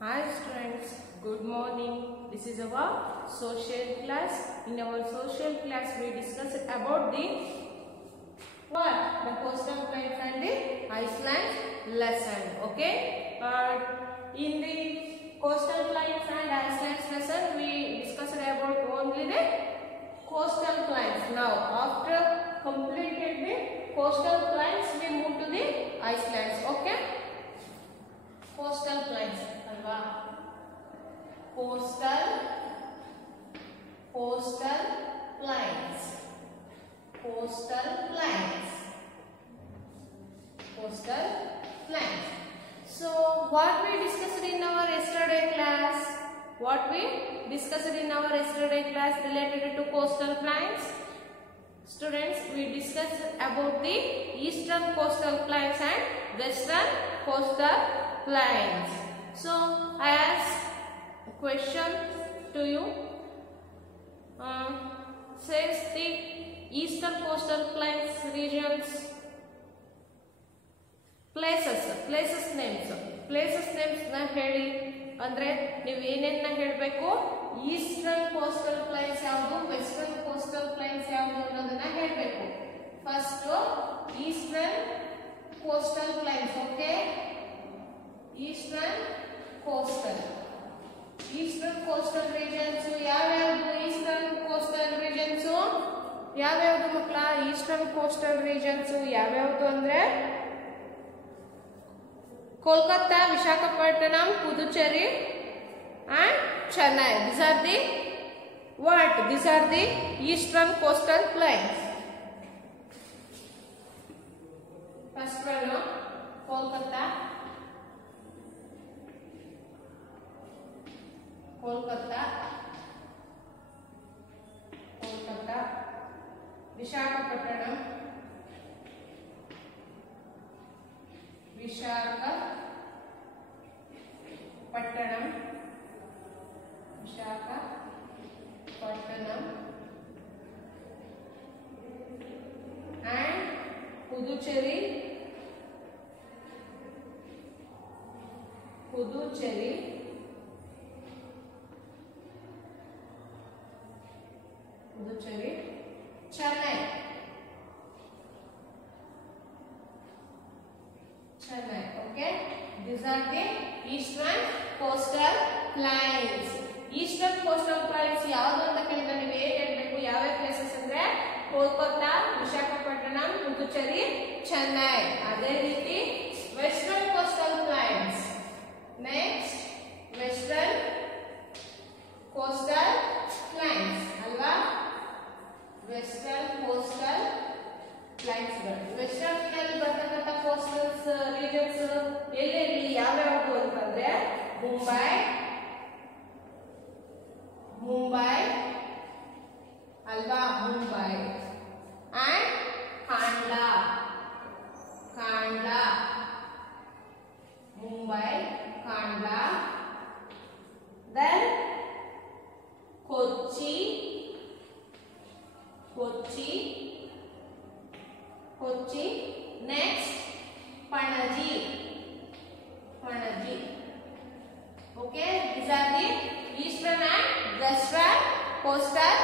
Hi students, good morning. This is our social class. In our social class we discussed about the coastal plains and the Iceland lesson. Okay. In the coastal plains and Iceland lesson we discussed about only the coastal plains. Now after completed the coastal plains we move to the Icelands. Okay. Coastal plains. Coastal plains. So what we discussed in our yesterday class? Related to coastal plains? Students, we discussed about the eastern coastal plains and western coastal plains. So I ask a question to you. Says the eastern coastal plains regions places names na ಹೇಳಿ ಅಂದ್ರೆ ನೀವು ಏನೇನ್ನ ಹೇಳಬೇಕು. Eastern coastal plains ಯಾವುದು, western coastal plains ಯಾವುದು ಅನ್ನೋದನ್ನ ಹೇಳಬೇಕು. First eastern coastal plains. Okay, eastern coastal regions ಯಾವ್ಯಾವುದು? ಈಸ್ಟರ್ನ್ ಕೋಸ್ಟಲ್ ರೀಜನ್ಸ್ ಯಾವ್ಯಾವುದು ಮಕ್ಕಳ? ಈಸ್ಟರ್ನ್ ಕೋಸ್ಟಲ್ ರೀಜನ್ಸ್ ಯಾವ್ಯಾವುದು ಅಂದ್ರೆ Kolkata, Visakhapatnam, Puducherry and Chennai. These are the eastern coastal plains. First one, Kolkata, Visakhapatnam, and Puducherry, Chennai. Okay, these are the eastern coastal plains. Eastern coastal plains ಯಾವುದು ಅಂತ ಕೇಳಿದ್ರೆ ನೀವು ಏನು ಹೇಳಬೇಕು? ಯಾವ ಪ್ಲೇಸಸ್ ಅಂದ್ರೆ ಕೋಲ್ಕತ್ತಾ, ವಿಶಾಖಪಟ್ಟಣಂ, ಪುದುಚೇರಿ, ಚೆನ್ನೈ. ಅದೇ ರೀತಿ western coastal plains. Next western coastal plains ಅಲ್ವಾ? ವೆಸ್ಟರ್ನ್ ಕೋಸ್ಟಲ್ ಪ್ಲೈನ್ಸ್ ವೆಸ್ಟರ್ನ್ ನಲ್ಲಿ ಬರ್ತಕ್ಕಂಥ ಕೋಸ್ಟಲ್ಸ್ ರೀಜನ್ಸ್ ಎಲ್ಲೆಲ್ಲಿ ಯಾವ್ಯಾವುದು ಅಂತಂದ್ರೆ ಮುಂಬೈ ಅಲ್ವಾ? Mumbai and Kandla. Mumbai, Kandla. Then Kochi. Next Panaji. Okay, these are the eastern and western coastal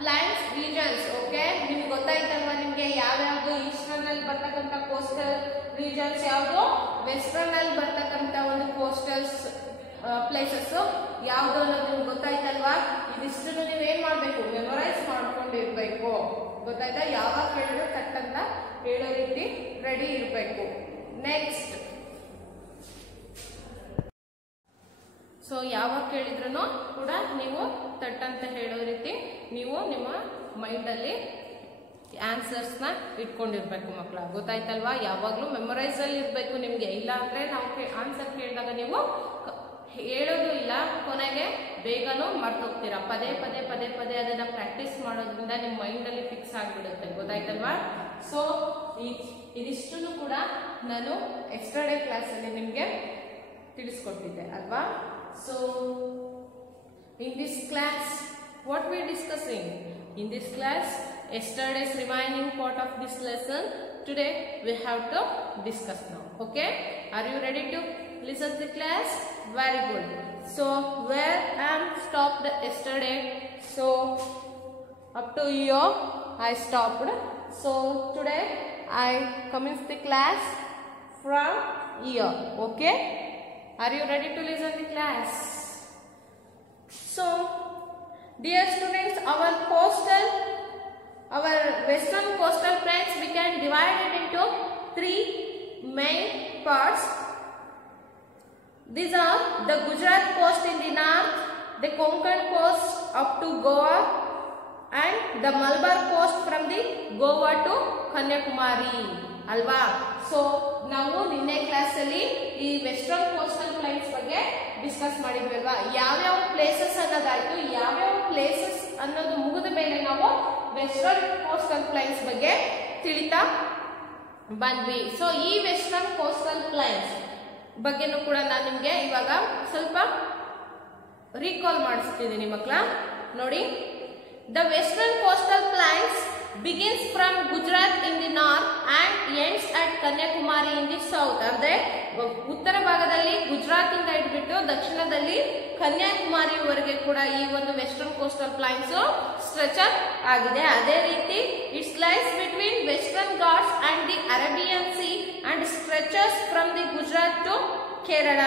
plains regions. Okay, ನಿಮಗೆ ಗೊತ್ತಾಯ್ತಲ್ವಾ? ನಿಮಗೆ ಯಾವ್ಯಾವುದು ಈಸ್ಟರ್ನ್ ಅಲ್ಲಿ ಬರ್ತಕ್ಕಂಥ ಕೋಸ್ಟಲ್ ರೀಜನ್ಸ್ ಯಾವುದು, ವೆಸ್ಟರ್ನ್ ಅಲ್ಲಿ ಬರ್ತಕ್ಕಂಥ ಒಂದು ಕೋಸ್ಟಲ್ ಪ್ಲೇಸಸ್ ಯಾವುದು ಅನ್ನೋದು ನಿಮ್ಗೆ ಗೊತ್ತಾಯ್ತಲ್ವಾ? ಇದಿಷ್ಟು ನೀವೇನ್ ಮಾಡ್ಬೇಕು? ಮೆಮೊರೈಸ್ ಮಾಡ್ಕೊಂಡಿರ್ಬೇಕು. ಗೊತ್ತಾಯ್ತಾ? ಯಾವಾಗ ಹೇಳಿದ್ರು ತಕ್ಕಂತ ಹೇಳೋ ರೀತಿ ರೆಡಿ ಇರಬೇಕು. ನೆಕ್ಸ್ಟ್, ಸೊ ಯಾವಾಗ ಕೇಳಿದ್ರು ಕೂಡ ನೀವು ತಟ್ಟಂತ ಹೇಳೋ ರೀತಿ ನೀವು ನಿಮ್ಮ ಮೈಂಡಲ್ಲಿ ಆನ್ಸರ್ಸ್ ನ ಇಟ್ಕೊಂಡಿರ್ಬೇಕು ಮಕ್ಕಳ. ಗೊತ್ತಾಯ್ತಲ್ವಾ? ಯಾವಾಗ್ಲೂ ಮೆಮೊರೈಸ್ ಅಲ್ಲಿ ಇರ್ಬೇಕು ನಿಮ್ಗೆ. ಇಲ್ಲ ಅಂದ್ರೆ ನಾವು ಆನ್ಸರ್ ಕೇಳಿದಾಗ ನೀವು ಹೇಳೋದು ಇಲ್ಲ, ಕೊನೆಗೆ ಬೇಗನೂ ಮರ್ತೋಗ್ತೀರಾ. ಪದೇ ಅದನ್ನ ಪ್ರಾಕ್ಟೀಸ್ ಮಾಡೋದ್ರಿಂದ ನಿಮ್ಮ ಮೈಂಡ್ ಅಲ್ಲಿ ಫಿಕ್ಸ್ ಆಗಿಬಿಡುತ್ತೆ. ಗೊತ್ತಾಯ್ತಲ್ವಾ? ಸೊ ಇದಿಷ್ಟನ್ನು ಕೂಡ ನಾನು ಎಕ್ಸ್ಟ್ರಾ ಡೇ ಕ್ಲಾಸ್ ಅಲ್ಲಿ ನಿಮ್ಗೆ ತಿಳಿಸ್ಕೊಟ್ಟಿದ್ದೆ ಅಲ್ವಾ? So in this class what we discussing? In this class yesterday's remaining part of this lesson today we have to discuss now. Okay, are you ready to Listen to class. Very good. So where I am stopped yesterday. So up to here I stopped. So today I commence the class from here. Okay. Are you ready to listen the class? So dear students, our western coastal plains we can divide it into three main parts. These are the Gujarat coast in the north, the Konkan coast up to Goa, and the Malabar coast from the Goa to Kanyakumari. Alva. So ನಾವು ನಿನ್ನೆ class ಅಲ್ಲಿ ಈ western coastal plains ಬಗ್ಗೆ discuss ಮಾಡಿದ್ವಿ ಅಲ್ವಾ. ಯಾವ್ಯಾವ places ಅನ್ನೋದಾಯ್ತು, ಯಾವ್ಯಾವ places ಅನ್ನೋದು ಮುಗಿದ ಮೇಲೆ ನಾವು ವೆಸ್ಟರ್ನ್ ಕೋಸ್ಟಲ್ ಪ್ಲೈನ್ಸ್ ಬಗ್ಗೆ ತಿಳಿತಾ ಬಂದ್ವಿ. ಸೊ ಈ ವೆಸ್ಟರ್ನ್ ಕೋಸ್ಟಲ್ ಪ್ಲೈನ್ಸ್ ಬಗ್ಗೆನೂ ಕೂಡ ನಾನು ನಿಮ್ಗೆ ಇವಾಗ ಸ್ವಲ್ಪ ರೀಕಾಲ್ ಮಾಡಿಸ್ತಿದ್ದೀನಿ ಮಕ್ಕಳ. ನೋಡಿ, the western coastal plains begins from Gujarat in the north and ends at Kanyakumari in the south. ಅಂದ್ರೆ ಉತ್ತರ ಭಾಗದಲ್ಲಿ ಗುಜರಾತ್ ಇಂದ ಹಿಡಿಬಿಟ್ಟು ದಕ್ಷಿಣದಲ್ಲಿ ಕನ್ಯಾಕುಮಾರಿವರೆಗೆ ಕೂಡ ಈ ಒಂದು ವೆಸ್ಟರ್ನ್ ಕೋಸ್ಟಲ್ ಪ್ಲೈನ್ಸ್ ಸ್ಟ್ರೆಚ್ ಆಗಿದೆ. ಅದೇ ರೀತಿ it's lies between Western Ghats and the Arabian Sea and stretches from the Gujarat to Kerala.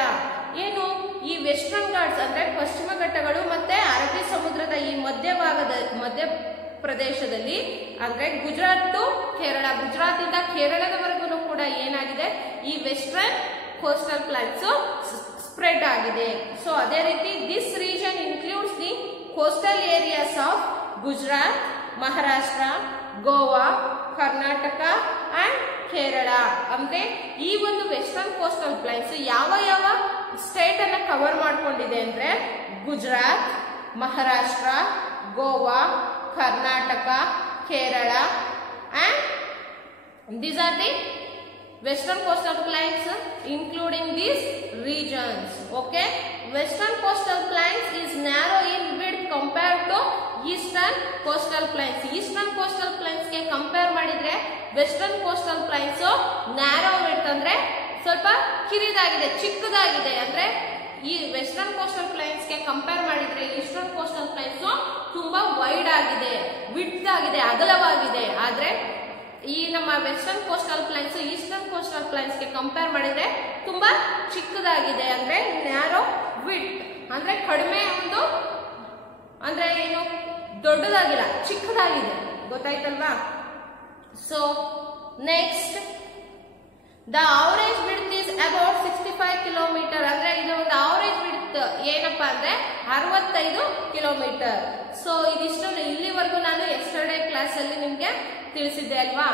ಏನು ಈ ವೆಸ್ಟರ್ನ್ ಘಾಟ್ಸ್ ಅಂದ್ರೆ ಪಶ್ಚಿಮ ಘಟ್ಟಗಳು ಮತ್ತೆ ಅರಬ್ಬಿ ಸಮುದ್ರದ ಈ ಮಧ್ಯ ಪ್ರದೇಶದಲ್ಲಿ ಅಂದ್ರೆ ಗುಜರಾತ್ ಟು ಕೇರಳ, ಗುಜರಾತ್ ಇಂದ ಕೇರಳದವರೆಗೂ ಕೂಡ ಏನಾಗಿದೆ ಈ ವೆಸ್ಟರ್ನ್ ಕೋಸ್ಟಲ್ ಪ್ಲೈನ್ಸ್ ಸ್ಪ್ರೆಡ್ ಆಗಿದೆ. ಸೊ ಅದೇ ರೀತಿ this region includes the coastal areas of Gujarat, Maharashtra, Goa, Karnataka and Kerala. ಅಂದ್ರೆ ಈ ಒಂದು ವೆಸ್ಟರ್ನ್ ಕೋಸ್ಟಲ್ ಪ್ಲೈನ್ಸ್ ಯಾವ ಯಾವ ಸ್ಟೇಟ್ ಅನ್ನ ಕವರ್ ಮಾಡ್ಕೊಂಡಿದೆ ಅಂದ್ರೆ Gujarat, Maharashtra, Goa, Karnataka, Kerala, and these are the western coastal plains including these regions. Okay, western coastal plains is narrow in width compared to eastern coastal plains. Eastern coastal plains ಗೆ compare ಮಾಡಿದ್ರೆ western coastal plains narrow width ಅಂದ್ರೆ ಸ್ವಲ್ಪ ಕಿರಿದಾಗಿದೆ, ಚಿಕ್ಕದಾಗಿದೆ. ಅಂದ್ರೆ ಈ western coastal plains ಗೆ compare ಮಾಡಿದ್ರೆ eastern coastal plains ತುಂಬಾ ವೈಡ್ ಆಗಿದೆ, ವಿಡ್ತ್ ಆಗಿದೆ, ಅಗಲವಾಗಿದೆ. ಆದ್ರೆ ಈ ನಮ್ಮ western coastal plains eastern coastal plains ಗೆ ಕಂಪೇರ್ ಮಾಡಿದ್ರೆ ತುಂಬಾ ಚಿಕ್ಕದಾಗಿದೆ. ಅಂದ್ರೆ ನ್ಯಾರೋ ವಿಡ್ತ್ ಅಂದ್ರೆ ಕಡಿಮೆ ಒಂದು ಅಂದ್ರೆ ಏನು ದೊಡ್ಡದಾಗಿಲ್ಲ, ಚಿಕ್ಕದಾಗಿದೆ. ಗೊತ್ತಾಯ್ತಲ್ವಾ? So next the average width is about 65 kilometre. ಅಂದ್ರೆ ಇದು ಒಂದು ಅವರೇಜ್ ವಿಡ್ತ್ ಏನಪ್ಪಾ ಅಂದ್ರೆ 65 ಕಿಲೋಮೀಟರ್. ಸೊ ಇದಿಷ್ಟು ಇಲ್ಲಿವರೆಗೂ ನಾನು ಎಸ್ಟರ್ಡೇ ಕ್ಲಾಸ್ ಅಲ್ಲಿ ನಿಮ್ಗೆ ತಿಳಿಸಿದ್ದೆ ಅಲ್ವಾ.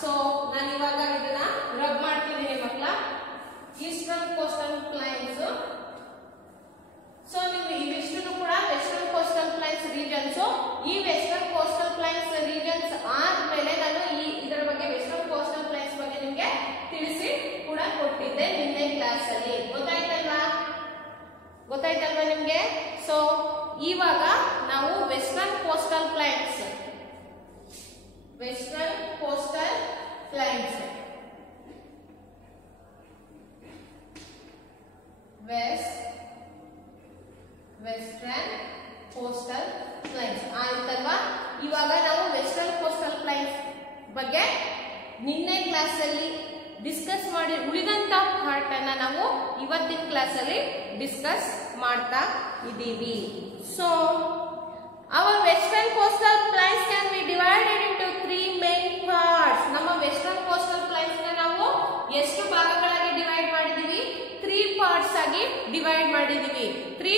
ಸೊ ನಾನು ಇವಾಗ ಇದನ್ನ ರಬ್ ಮಾಡ್ತಿದ್ದೀನಿ ಮಕ್ಕಳ. ಈಸ್ಟರ್ನ್ ಕೋಸ್ಟಲ್ ಪ್ಲೈನ್ಸ್, ಸೊ ನೀವು ಇವಿಷ್ಟು ಕೂಡ ವೆಸ್ಟರ್ನ್ ಕೋಸ್ಟಲ್ ಪ್ಲೈನ್ಸ್ ರೀಜನ್ಸ್. ಈ ವೆಸ್ಟರ್ನ್ ಕೋಸ್ಟಲ್ ಪ್ಲೈನ್ಸ್ ರೀಜನ್ಸ್ ಆದ್ಮೇಲೆ ನಾನು ಇದರ ಬಗ್ಗೆ ವೆಸ್ಟರ್ನ್ ಕೋಸ್ಟಲ್ ಪ್ಲೈನ್ಸ್ ಬಗ್ಗೆ ನಿಮ್ಗೆ ತಿಳಿಸಿ ಕೂಡ ಕೊಟ್ಟಿದ್ದೆ ನಿನ್ನೆ ಕ್ಲಾಸ್ ಅಲ್ಲಿ. ಗೊತ್ತಾಯ್ತಲ್ವಾ ನಿಮ್ಗೆ? ಸೊ ಇವಾಗ ನಾವು western coastal plains western coastal plains ಆಯ್ತಲ್ವಾ? ಇವಾಗ ನಾವು ವೆಸ್ಟರ್ನ್ ಕೋಸ್ಟಲ್ ಪ್ಲೈನ್ಸ್ ಬಗ್ಗೆ ನಿನ್ನೆ ಕ್ಲಾಸ್ ಅಲ್ಲಿ ಡಿಸ್ಕಸ್ ಮಾಡಿ ಉಳಿದಂತ ಪಾರ್ಟ್ ಅನ್ನ ನಾವು ಇವತ್ತಿನ ಕ್ಲಾಸ್ ಅಲ್ಲಿ ಡಿಸ್ಕಸ್ ಮಾಡ್ತಾ ಇದ್ದೀವಿ. So our western coastal plains can be divided into 3 main parts. ನಮ್ಮ ವೆಸ್ಟರ್ನ್ ಕೋಸ್ಟಲ್ ಪ್ಲೈನ್ಸ್ ನ ನಾವು ಎಷ್ಟು ಭಾಗಗಳಾಗಿ ಡಿವೈಡ್ ಮಾಡಿದೀವಿ? 3 ಪಾರ್ಟ್ಸ್ ಆಗಿ ಡಿವೈಡ್ ಮಾಡಿದೀವಿ. 3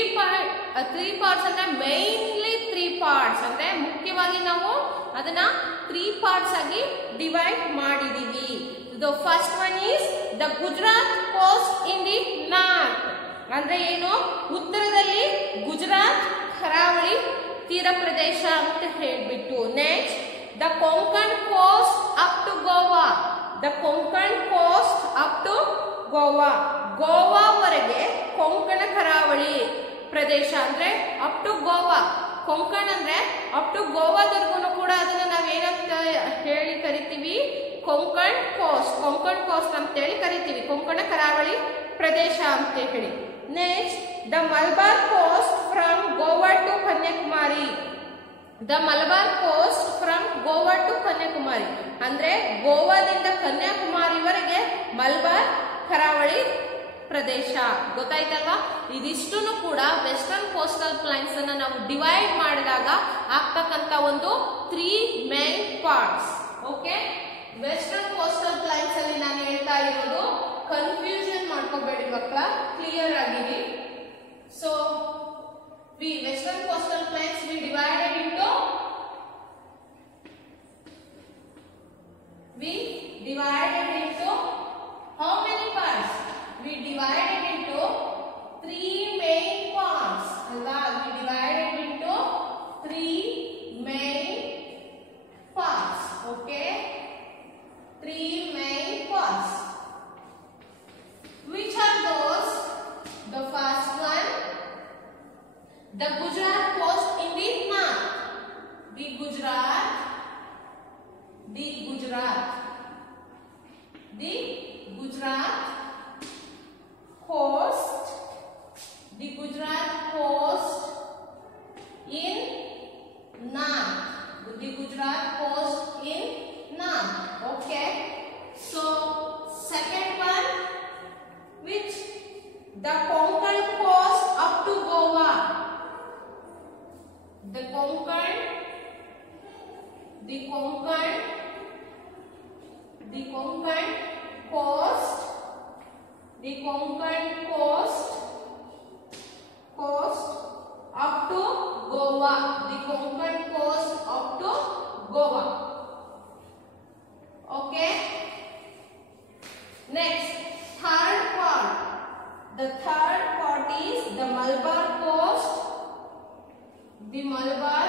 ಪಾರ್ಟ್ಸ್ ಅಂದ್ರೆ ಮೈನ್ಲಿ 3 ಪಾರ್ಟ್ಸ್ ಅಂದ್ರೆ ಮುಖ್ಯವಾಗಿ ನಾವು ಅದನ್ನ 3 ಪಾರ್ಟ್ಸ್ ಆಗಿ ಡಿವೈಡ್ ಮಾಡಿದೀವಿ. The first one is the Gujarat coast in the north. ಅಂದ್ರೆ ಏನು? ಉತ್ತರದಲ್ಲಿ ಗುಜರಾತ್ ಕರಾವಳಿ ತೀರ ಪ್ರದೇಶ ಅಂತ ಹೇಳ್ಬಿಟ್ಟು. Next the Konkan coast up to Goa. The Konkan coast up to Goa. ಗೋವಾವರೆಗೆ ಕೊಂಕಣ ಕರಾವಳಿ ಪ್ರದೇಶ ಅಂದ್ರೆ ಅಪ್ ಟು ಗೋವಾ. ಕೊಂಕಣ್ ಅಂದ್ರೆ ಅಪ್ ಟು ಗೋವಾದವರೆಗೂ ಕೂಡ ಅದನ್ನ ನಾವೇನಂತ ಹೇಳಿ ಕರಿತೀವಿ? ಕೊಂಕಣ್ ಕೋಸ್ಟ್. ಕೊಂಕಣ್ ಕೋಸ್ಟ್ ಅಂತ ಹೇಳಿ ಕರಿತೀವಿ. ಕೊಂಕಣ ಕರಾವಳಿ ಪ್ರದೇಶ ಅಂತ ಹೇಳಿ. Next the Malabar coast from Goa to Kanyakumari. The Malabar coast from Goa to Kanyakumari ಅಂದ್ರೆ ಗೋವಾದಿಂದ ಕನ್ಯಾಕುಮಾರಿವರೆಗೆ ಮಲಬಾರ್ ಕರಾವಳಿ ಪ್ರದೇಶ. ಗೊತ್ತಾಯ್ತಲ್ವಾ? ಇದಿಷ್ಟನ್ನು ಕೂಡ ವೆಸ್ಟರ್ನ್ ಕೋಸ್ಟಲ್ ಪ್ಲೈನ್ಸ್ ಅನ್ನ ನಾವು ಡಿವೈಡ್ ಮಾಡಿದಾಗ ಆಗ್ತಕ್ಕಂತ ಒಂದು 3 main parts. Okay, western coastal plains ಅಲ್ಲಿ ನಾನು ಹೇಳ್ತಾ ಇರೋದು ಕನ್ಫ್ಯೂಷನ್ ಮಾಡ್ಕೋಬೇಡಿ ಮಕ್ಕಳ, ಕ್ಲಿಯರ್ ಆಗಿರಿ. So western coastal plains we divided into how many parts? We divided into 3 main parts. We divided into 3 main parts. Okay, 3 main parts. Which are those? The first one, the Gujarat coast in the north. The Gujarat coast in north. The Gujarat coast in north. Okay. So second one, which the Konkan coast up to Goa. The Konkan coast up to Goa. The Konkan coast up to Goa. Okay. Next, third part. The third part is the Malabar coast. The Malabar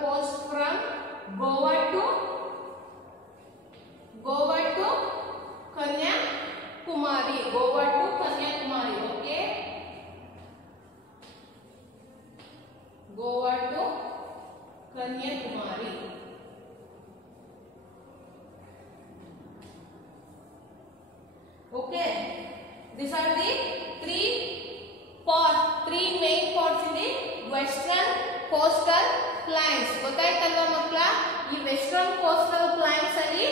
coast from Goa to Kanyakumari. Okay, Goa to Kanyakumari. Okay, these are the three main parts in the western coastal plains. ಗೊತ್ತಾಯ್ತಲ್ವಾ ಮಕ್ಕಳ? ಈ western coastal plains ಅಲ್ಲಿ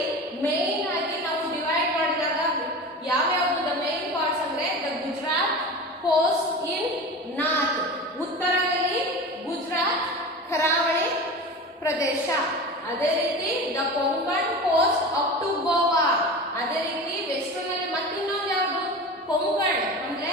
main ಆಗಿ ನಾವು divide ಮಾಡಿದಾಗ ಯಾವ್ಯಾವ್ದು the main parts ಅಂದ್ರೆ the Gujarat coast in north, ಉತ್ತರದಲ್ಲಿ ಗುಜರಾತ್ ಕರಾವಳಿ ಪ್ರದೇಶ. ಅದೇ ರೀತಿ the Konkan coast up to Goa. ಅದೇ ರೀತಿ ವೆಸ್ಟರ್ನ್ ಅಲ್ಲಿ ಮತ್ತಿನ್ನೊಂದು ಯಾವುದು ಕೊಂಕಣ್ ಅಂದ್ರೆ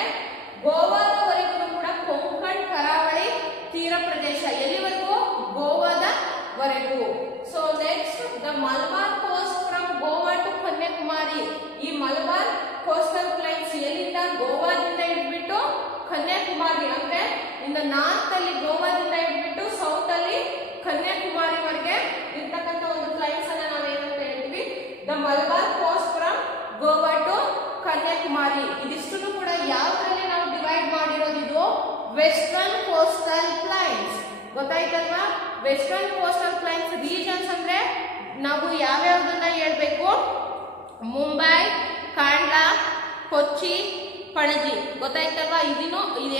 ಗೋವಾದವರೆಗೂ ಕೂಡ ಕೊಂಕಣ್ ಕರಾವಳಿ ತೀರ ಪ್ರದೇಶ. ಎಲ್ಲಿವರೆಗೂ? ಗೋವಾದವರೆಗೂ. So next the Malabar coast from Goa to Kanyakumari. ಈ ಮಲಬಾರ್ ಕೋಸ್ಟಲ್ ಪ್ಲೈನ್ಸ್ ಎಲ್ಲಿಂದ? ಗೋವಾದಿಂದ ಹಿಡಿದ್ಬಿಟ್ಟು ಕನ್ಯಾಕುಮಾರಿ ಅಂದ್ರೆ ಇನ್ ದ ನಾರ್ತ್ ಅಲ್ಲಿ ಗೋವಾದಿಂದ ಹಿಡಿದ್ಬಿಟ್ಟು ಸೌತ್ ಅಲ್ಲಿ ಕನ್ಯಾಕುಮಾರಿವರೆಗೆ ಇರ್ತಕ್ಕಂಥ ಒಂದು ಪ್ಲೈನ್ಸ್ ಅನ್ನ ನಾವು ಏನಂತ ಹೇಳ್ತೀವಿ? The Malabar coast from Goa to Kanyakumari. ಇದಿಷ್ಟನ್ನು ಕೂಡ ಯಾವ್ದ್ರಲ್ಲಿ ನಾವು ಡಿವೈಡ್ ಮಾಡಿರೋದು? ಇದು ವೆಸ್ಟರ್ನ್ ಕೋಸ್ಟಲ್ ಪ್ಲೈನ್ಸ್. ಗೊತ್ತಾಯ್ತಲ್ವಾ? ವೆಸ್ಟರ್ನ್ ಕೋಸ್ಟಲ್ ಪ್ಲೈನ್ಸ್ ರೀಜನ್ಸ್ ಅಂದ್ರೆ ನಾವು ಯಾವ್ಯಾವ್ದನ್ನ ಹೇಳ್ಬೇಕು? ಮುಂಬೈ, ಕಾಂಡ್ಲಾ, ಕೊಚ್ಚಿ, ಪಣಜಿ. ಗೊತ್ತಾಯ್ತಲ್ವಾ? ಇದು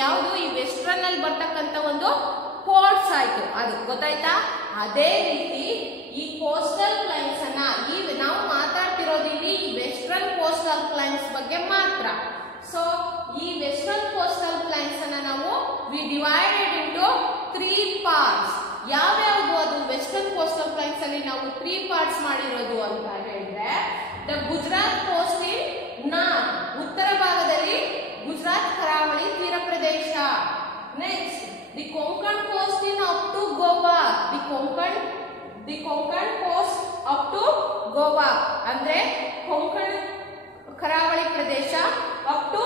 ಯಾವುದು ಈ ವೆಸ್ಟರ್ನ್ ಅಲ್ಲಿ ಬರ್ತಕ್ಕಂಥ ಒಂದು ಪೋರ್ಟ್ಸ್ ಆಯ್ತು. ಅದು ಗೊತ್ತಾಯ್ತಾ? ಅದೇ ರೀತಿ ಈ ಕೋಸ್ಟಲ್ ಪ್ಲೈನ್ಸ್ ಅನ್ನ ನಾವು ಮಾತಾಡ್ತಿರೋದು ಇಲ್ಲಿ ಈ ವೆಸ್ಟರ್ನ್ ಕೋಸ್ಟಲ್ ಪ್ಲೈನ್ಸ್ ಬಗ್ಗೆ ಮಾತ್ರ. ಸೊ ಈ ವೆಸ್ಟರ್ನ್ ಕೋಸ್ಟಲ್ ಪ್ಲೈನ್ಸ್ ಅನ್ನ ನಾವು ವಿ ಡಿವೈಡೆಡ್ ಇಂಟು 3 ಪಾರ್ಟ್ಸ್. ಯಾವ್ಯಾವುದು ಅದು ವೆಸ್ಟರ್ನ್ ಕೋಸ್ಟಲ್ ಪ್ಲೈನ್ಸ್ ಅಲ್ಲಿ ನಾವು 3 ಪಾರ್ಟ್ಸ್ ಮಾಡಿರೋದು ಅಂತ ಹೇಳಿದ್ರೆ the Gujarat coast in north, ಉತ್ತರ ಭಾಗದಲ್ಲಿ ಗುಜರಾತ್ ಕರಾವಳಿ ತೀರ ಪ್ರದೇಶ. Next the Konkan coast in up to Goa. The Konkan coast up to Goa ಅಂದ್ರೆ ಕೊಂಕಣ್ ಕರಾವಳಿ ಪ್ರದೇಶ ಅಪ್ ಟು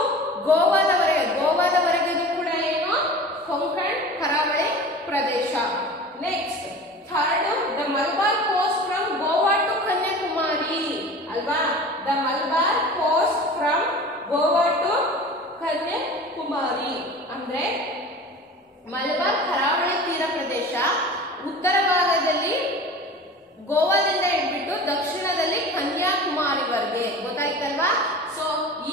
ಗೋವಾದವರೆಗೆ ಕೂಡ ಏನು? ಕೊಂಕಣ್ ಕರಾವಳಿ ಪ್ರದೇಶ. Next third the Malabar coast from Goa to Kanyakumari ಅಲ್ವಾ? The Malabar coast from Goa to Kanyakumari ಅಂದ್ರೆ ಮಲಬಾರ್ ಕರಾವಳಿ ತೀರ ಪ್ರದೇಶ ಉತ್ತರ ಭಾಗದಲ್ಲಿ ಗೋವಾದಿಂದ ಹಿಡ್ಬಿಟ್ಟು ದಕ್ಷಿಣದಲ್ಲಿ ಕನ್ಯಾಕುಮಾರಿವರೆಗೆ, ಗೊತ್ತಾಯ್ತಲ್ವಾ? ಸೊ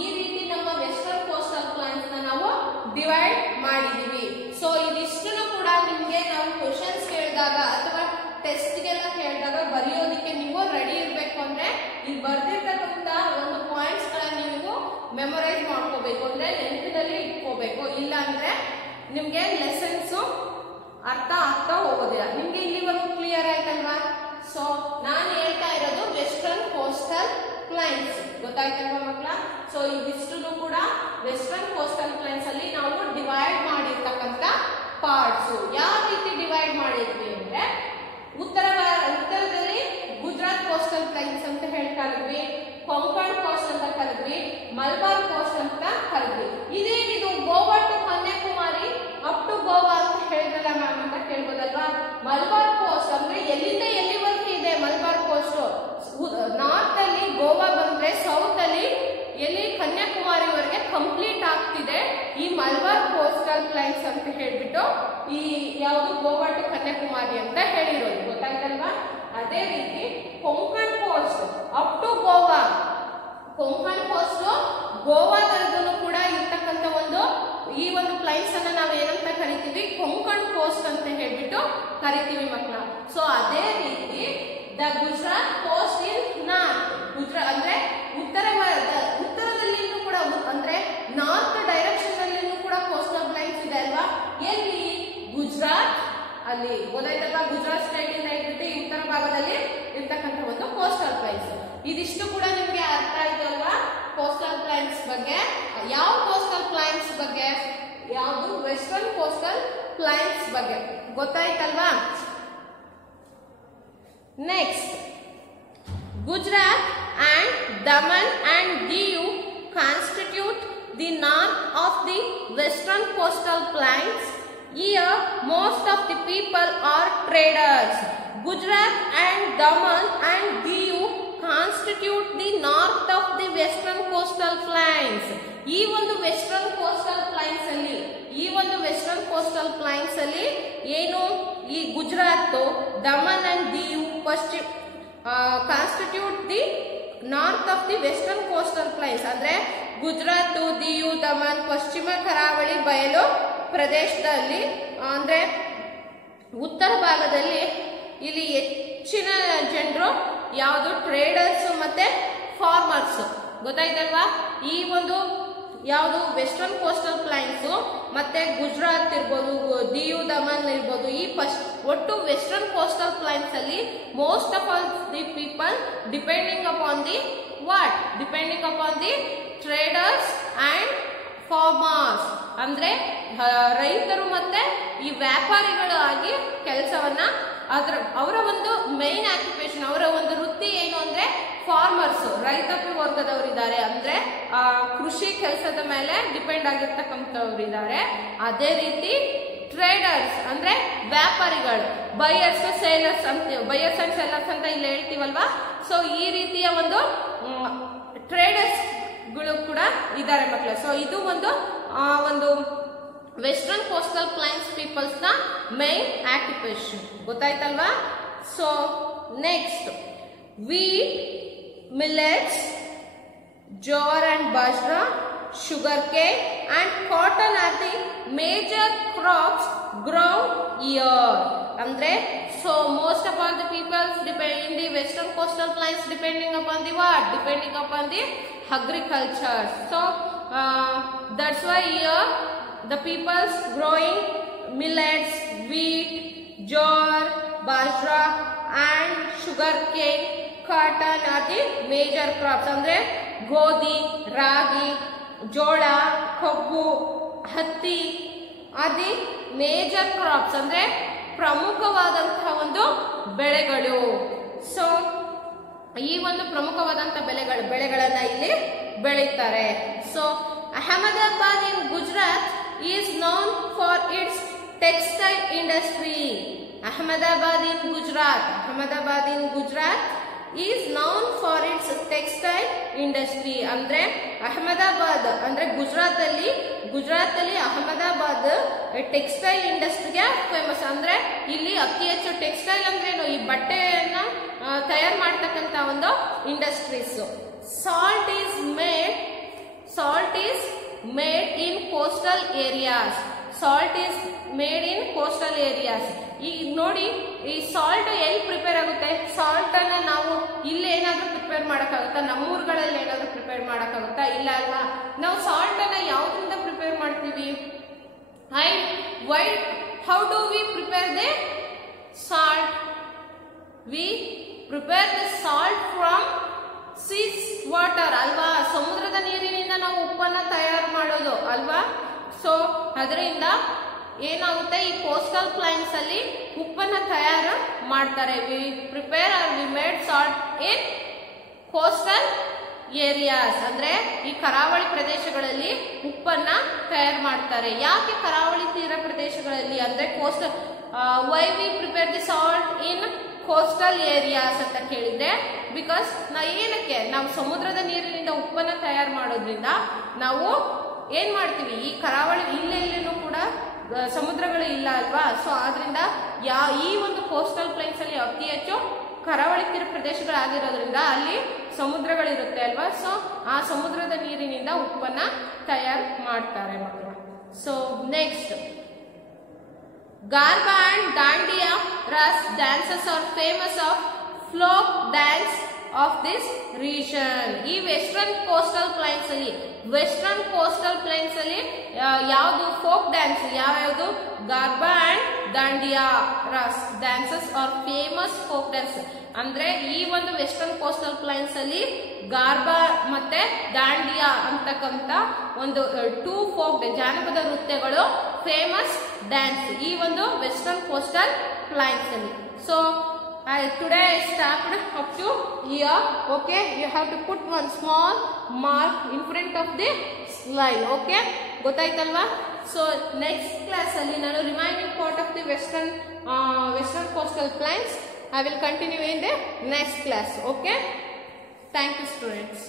ಈ ರೀತಿ ನಮ್ಮ ವೆಸ್ಟರ್ನ್ ಕೋಸ್ಟಲ್ ಪ್ಲೈನ್ಸ್ ನ ನಾವು ಡಿವೈಡ್ ಮಾಡಿದೀವಿ. ಸೊ ಇದಿಷ್ಟನ್ನು ಕೂಡ ನಿಮ್ಗೆ ನಾವು ಕ್ವಶನ್ಸ್ ಕೇಳಿದಾಗ ಅಥವಾ ಟೆಸ್ಟ್ ಗೆಲ್ಲ ಕೇಳಿದಾಗ ಬರೆಯೋದಿಕ್ಕೆ ನೀವು ರೆಡಿ ಇರ್ಬೇಕು. ಅಂದ್ರೆ ಈ ಬರ್ದಿರ್ತಕ್ಕಂತ ಒಂದು ಪಾಯಿಂಟ್ಸ್ ಗಳನ್ನ ನೀವು ಮೆಮೊರೈಸ್ ಮಾಡ್ಕೋಬೇಕು, ಅಂದ್ರೆ ನೆನಪಿನಲ್ಲಿ ಇಟ್ಕೋಬೇಕು. ಇಲ್ಲ ಅಂದ್ರೆ ನಿಮ್ಗೆ ಲೆಸನ್ಸ್ ಅರ್ಥ ಆಗ್ತಾ ಹೋಗೋದಿಲ್ಲ. ನಿಮ್ಗೆ ಇಲ್ಲಿವರೆಗೂ ಕ್ಲಿಯರ್ ಆಯ್ತಲ್ವಾ? ಸೊ ನಾನು ಹೇಳ್ತಾ ಇರೋದು ವೆಸ್ಟರ್ನ್ ಕೋಸ್ಟಲ್ ಪ್ಲೈನ್ಸ್, ಗೊತ್ತಾಯ್ತಲ್ವಾ ಮಕ್ಕಳ? ಸೊ ಇದಿಷ್ಟು ಕೂಡ ವೆಸ್ಟರ್ನ್ ಕೋಸ್ಟಲ್ ಪ್ಲೈನ್ಸ್ ಅಲ್ಲಿ ನಾವು ಡಿವೈಡ್ ಮಾಡಿರ್ತಕ್ಕಂಥ ಪಾರ್ಟ್ಸ್. ಯಾವ ರೀತಿ ಡಿವೈಡ್ ಮಾಡಿದ್ವಿ ಅಂದ್ರೆ ಉತ್ತರದಲ್ಲಿ ಗುಜರಾತ್ ಕೋಸ್ಟಲ್ ಪ್ಲೈನ್ಸ್ ಅಂತ ಹೇಳಿ ಕರೆದ್ವಿ, ಕೊಂಕಣ್ ಕೋಸ್ಟ್ ಅಂತ ಕರೆದ್ವಿ, ಮಲಬಾರ್ ಕೋಸ್ಟ್ ಅಂತ ಕರೆದ್ವಿ. ಇದೇನಿದು Goa to Kanyakumari up to Goa ಅಂತ ಹೇಳಿದ್ರಲ್ಲ ಮ್ಯಾಮ್ ಅಂತ ಕೇಳ್ಬೋದಲ್ವಾ? ಮಲಬಾರ್ ಕೋಸ್ಟ್ ಅಂದ್ರೆ ಎಲ್ಲಿಂದ ಎಲ್ಲಿವರೆಗೂ ಇದೆ ಮಲಬಾರ್ ಕೋಸ್ಟ್? ನಾರ್ತ್ ಅಲ್ಲಿ ಗೋವಾ ಬಂದ್ರೆ ಸೌತ್ ಅಲ್ಲಿ ಎಲ್ಲಿ ಕನ್ಯಾಕುಮಾರಿವರೆಗೆ ಕಂಪ್ಲೀಟ್ ಆಗ್ತಿದೆ ಈ ಮಲಬಾರ್ ಕೋಸ್ಟಲ್ ಪ್ಲೈನ್ಸ್ ಅಂತ ಹೇಳ್ಬಿಟ್ಟು ಈ ಯಾವುದು ಗೋವಾ ಟು ಕನ್ಯಾಕುಮಾರಿ ಅಂತ ಹೇಳಿರೋದು, ಗೊತ್ತಾಯ್ತಲ್ವಾ? ಅದೇ ರೀತಿ Konkan coast up to Goa, Konkan coast ಗೋವಾದಲ್ಲೂ ಕೂಡ ಇರ್ತಕ್ಕಂಥ ಈ ಒಂದು ಪ್ಲೈನ್ಸ್ ಅನ್ನ ನಾವು ಏನಂತ ಕರಿತೀವಿ? ಕೊಂಕಣ್ ಕೋಸ್ಟ್ ಅಂತ ಹೇಳ್ಬಿಟ್ಟು ಕರಿತೀವಿ ಮಕ್ಕಳ. ಸೊ ಅದೇ ರೀತಿ the Gujarat coast in north, ಅಂದ್ರೆ ಉತ್ತರದಲ್ಲಿ ಕೂಡ ಅಂದ್ರೆ ನಾರ್ತ್ ಡೈರೆಕ್ಷನ್ ಅಲ್ಲಿ ಕೂಡ ಕೋಸ್ಟಲ್ ಪ್ಲೈನ್ಸ್ ಇದೆ ಅಲ್ವಾ? ಎಲ್ಲಿ? ಗುಜರಾತ್ ಅಲ್ಲಿ, ಗೊತ್ತಾಯ್ತಲ್ವಾ? ಗುಜರಾತ್ ಸ್ಟೇಟ್ ಇಂದ ಇರುತ್ತೆ ಈ ಉತ್ತರ ಭಾಗದಲ್ಲಿ ಇರ್ತಕ್ಕಂಥ ಒಂದು ಕೋಸ್ಟಲ್ ಪ್ಲೈನ್ಸ್. ಇದಿಷ್ಟು ಕೂಡ ನಿಮ್ಗೆ ಅರ್ಥ ಆಯ್ತು ಅಲ್ವಾ? ಕೋಸ್ಟಲ್ ಪ್ಲೈನ್ಸ್ ಬಗ್ಗೆ. ಯಾವ ಕೋಸ್ಟಲ್ ಪ್ಲೈನ್ಸ್ ಬಗ್ಗೆ? ಯಾವುದು? ವೆಸ್ಟರ್ನ್ ಕೋಸ್ಟಲ್ ಪ್ಲೈನ್ಸ್ ಬಗ್ಗೆ, ಗೊತ್ತಾಯ್ತಲ್ವಾ? Next, Gujarat and Daman and Diu constitute the north of the western coastal plains. Here most of the people are traders. Gujarat and Daman and Diu constitute the north of the western coastal plains. ಈ ಒಂದು western coastal plains ಅಲ್ಲಿ ಏನು? ಈ Gujarat, Daman and Diu constitute the north of the western coastal plains. ಅಂದ್ರೆ ಗುಜರಾತ್, ದಿಯು, ದಮನ್ ಪಶ್ಚಿಮ ಕರಾವಳಿ ಬಯಲು ಪ್ರದೇಶದಲ್ಲಿ ಅಂದ್ರೆ ಉತ್ತರ ಭಾಗದಲ್ಲಿ ಇಲ್ಲಿ ಹೆಚ್ಚಿನ ಜನರು ಯಾವುದು? ಟ್ರೇಡರ್ಸ್ ಮತ್ತೆ ಫಾರ್ಮರ್ಸ್, ಗೊತ್ತಾಯ್ತಲ್ವಾ? ಈ ಒಂದು ಯಾವುದು ವೆಸ್ಟರ್ನ್ ಕೋಸ್ಟಲ್ ಪ್ಲೈನ್ಸ್ ಮತ್ತೆ ಗುಜರಾತ್ ಇರ್ಬೋದು, ದಿಯು ದಮನ್ ಇರ್ಬೋದು, ಈ ಒಟ್ಟು ವೆಸ್ಟರ್ನ್ ಕೋಸ್ಟಲ್ ಪ್ಲೈನ್ಸ್ ಅಲ್ಲಿ most of all the people depending upon the what? Depending upon the traders and farmers, ಅಂದ್ರೆ ರೈತರು ಮತ್ತೆ ಈ ವ್ಯಾಪಾರಿಗಳು ಆಗಿ ಕೆಲಸವನ್ನ ಅವರ ಒಂದು ಮೇನ್ ಆಕ್ಯುಪೇಷನ್, ಅವರ ಒಂದು ವೃತ್ತಿ ಏನು ಅಂದ್ರೆ ಫಾರ್ಮರ್ಸ್, ರೈತಾಪಿ ವರ್ಗದವರಿದ್ದಾರೆ. ಅಂದ್ರೆ ಕೃಷಿ ಕೆಲಸದ ಮೇಲೆ ಡಿಪೆಂಡ್ ಆಗಿರ್ತಕ್ಕಂಥವ್ರಿದ್ದಾರೆ. ಅದೇ ರೀತಿ ಟ್ರೇಡರ್ಸ್ ಅಂದ್ರೆ ವ್ಯಾಪಾರಿಗಳು, ಬೈಯರ್ಸ್ ಸೇಲರ್ಸ್ ಅಂತ, ಬೈಯರ್ಸ್ ಅಂಡ್ ಸೆಲ್ಲರ್ಸ್ ಅಂತ ಇಲ್ಲಿ ಹೇಳ್ತೀವಲ್ವಾ? ಸೊ ಈ ರೀತಿಯ ಒಂದು ಟ್ರೇಡರ್ಸ್ ಗಳು ಕೂಡ ಇದ್ದಾರೆ ಮಕ್ಕಳು. ಸೊ ಇದು ಒಂದು ವೆಸ್ಟರ್ನ್ ಕೋಸ್ಟಲ್ ಪ್ಲೈನ್ಸ್ ಪೀಪಲ್ಸ್ ನ ಮೇನ್ ಆಕ್ಯುಪೇಷನ್, ಗೊತ್ತಾಯ್ತಲ್ವಾ? So next, wheat, millets, jowar and bajra, sugarcane and cotton are the major crops grown here. Andre, so most of all the people in the western coastal plains depending upon the what? Depending upon the agriculture. So that's why here the peoples growing millets, wheat, jowar, bajra and sugarcane, cotton are the major crops. Andre ಗೋಧಿ, ರಾಗಿ, ಜೋಳ, ಕಬ್ಬು, ಹತ್ತಿ are the major crops, ಅಂದ್ರೆ ಪ್ರಮುಖವಾದಂತಹ ಒಂದು ಬೆಳೆಗಳು. So ಈ ಒಂದು ಪ್ರಮುಖವಾದಂತಹ ಬೆಳೆಗಳನ್ನ ಇಲ್ಲಿ ಬೆಳೀತಾರೆ. So Ahmedabad in Gujarat is known for it's textile industry. Ahmedabad in Gujarat is noun for it's textile industry. ಅಂದ್ರೆ ಅಹಮದಾಬಾದ್ ಅಂದ್ರೆ ಗುಜರಾತ್ ಅಲ್ಲಿ ಅಹಮದಾಬಾದ್ ಟೆಕ್ಸ್ಟೈಲ್ ಇಂಡಸ್ಟ್ರಿಗೆ ಫೇಮಸ್. ಅಂದ್ರೆ ಇಲ್ಲಿ ಅತಿ ಹೆಚ್ಚು ಟೆಕ್ಸ್ಟೈಲ್ ಅಂದ್ರೇನು, ಈ ಬಟ್ಟೆಯನ್ನ ತಯಾರು ಮಾಡ್ತಕ್ಕಂತ ಒಂದು industries. Salt is made in coastal areas. Salt is made in coastal areas. ಈಗ ನೋಡಿ, ಈ ಸಾಲ್ಟ್ ಎಲ್ಲಿ ಪ್ರಿಪೇರ್ ಆಗುತ್ತೆ? ಸಾಲ್ಟ್ ಅನ್ನ ನಾವು ಇಲ್ಲಿ ಏನಾದ್ರೂ ಪ್ರಿಪೇರ್ ಮಾಡಕ್ಕಾಗುತ್ತಾ? ನಮ್ಮೂರುಗಳಲ್ಲಿ ಏನಾದ್ರೂ ಪ್ರಿಪೇರ್ ಮಾಡಕ್ಕಾಗುತ್ತಾ? ಇಲ್ಲ ಅಲ್ವಾ. ನಾವು ಸಾಲ್ಟ್ ಅನ್ನ ಯಾವ್ದ್ರಿಂದ ಪ್ರಿಪೇರ್ ಮಾಡ್ತೀವಿ? How do we prepare the salt? We prepare the salt from seas water ಅಲ್ವಾ. ಸಮುದ್ರದ ನೀರಿನಿಂದ ನಾವು ಉಪ್ಪನ್ನ ತಯಾರು ಮಾಡೋದು ಅಲ್ವಾ. ಸೊ ಅದರಿಂದ ಏನಾಗುತ್ತೆ, ಈ ಕೋಸ್ಟಲ್ ಪ್ಲೈನ್ಸ್ ಅಲ್ಲಿ ಉಪ್ಪನ್ನ ತಯಾರು ಮಾಡ್ತಾರೆ. We made salt in coastal areas. ಅಂದ್ರೆ ಈ ಕರಾವಳಿ ಪ್ರದೇಶಗಳಲ್ಲಿ ಉಪ್ಪನ್ನ ತಯಾರು ಮಾಡ್ತಾರೆ. ಯಾಕೆ ಕರಾವಳಿ ತೀರ ಪ್ರದೇಶಗಳಲ್ಲಿ ಅಂದ್ರೆ coastal why we prepare the salt in coastal areas ಅಂತ ಕೇಳಿದ್ರೆ, ಬಿಕಾಸ್ ನಾವು ಸಮುದ್ರದ ನೀರಿನಿಂದ ಉಪ್ಪನ್ನ ತಯಾರು ಮಾಡೋದ್ರಿಂದ ನಾವು ಏನ್ ಮಾಡ್ತೀವಿ, ಈ ಕರಾವಳಿ ಇಲ್ಲೆಲ್ಲೂ ಕೂಡ ಸಮುದ್ರಗಳು ಇಲ್ಲ ಅಲ್ವಾ. ಸೊ ಆದ್ರಿಂದ ಈ ಒಂದು ಕೋಸ್ಟಲ್ ಪ್ಲೈನ್ಸ್ ಅಲ್ಲಿ ಅತಿ ಹೆಚ್ಚು ಕರಾವಳಿ ತೀರ ಪ್ರದೇಶಗಳಾಗಿರೋದ್ರಿಂದ ಅಲ್ಲಿ ಸಮುದ್ರಗಳಿರುತ್ತೆ ಅಲ್ವಾ. ಸೊ ಆ ಸಮುದ್ರದ ನೀರಿನಿಂದ ಉಪ್ಪನ್ನ ತಯಾರು ಮಾಡ್ತಾರೆ ಮಕ್ಕಳು. So next, Garba and Dandiya Ras dances are famous of folk dance of this region. ಈ ವೆಸ್ಟರ್ನ್ ಕೋಸ್ಟಲ್ ಪ್ಲೈನ್ಸ್ ಅಲ್ಲಿ ಯಾವುದು ಫೋಕ್ ಡ್ಯಾನ್ಸ್ ಯಾವ್ಯಾವುದು? Garba and Dandiya Raas dances are famous folk dance. ಅಂದ್ರೆ ಈ ಒಂದು ವೆಸ್ಟರ್ನ್ ಕೋಸ್ಟಲ್ ಪ್ಲೈನ್ಸ್ ಅಲ್ಲಿ ಗಾರ್ಬಾ ಮತ್ತೆ ದಾಂಡಿಯಾ ಅಂತಕ್ಕಂತ ಒಂದು 2 ಫೋಕ್ ಜಾನಪದ ನೃತ್ಯಗಳು ಫೇಮಸ್ ಡ್ಯಾನ್ಸ್ ಈ ಒಂದು ವೆಸ್ಟರ್ನ್ ಕೋಸ್ಟಲ್ ಪ್ಲೈನ್ಸ್ ಅಲ್ಲಿ. So today I stopped up to here. Okay, you have to put one small mark in front of the slide. Okay, ಗೊತ್ತಾಯ್ತಲ್ವಾ? So next class ಅಲ್ಲಿ ನಾನು remaining part of the western coastal plains I will continue in the next class. Okay, thank you students.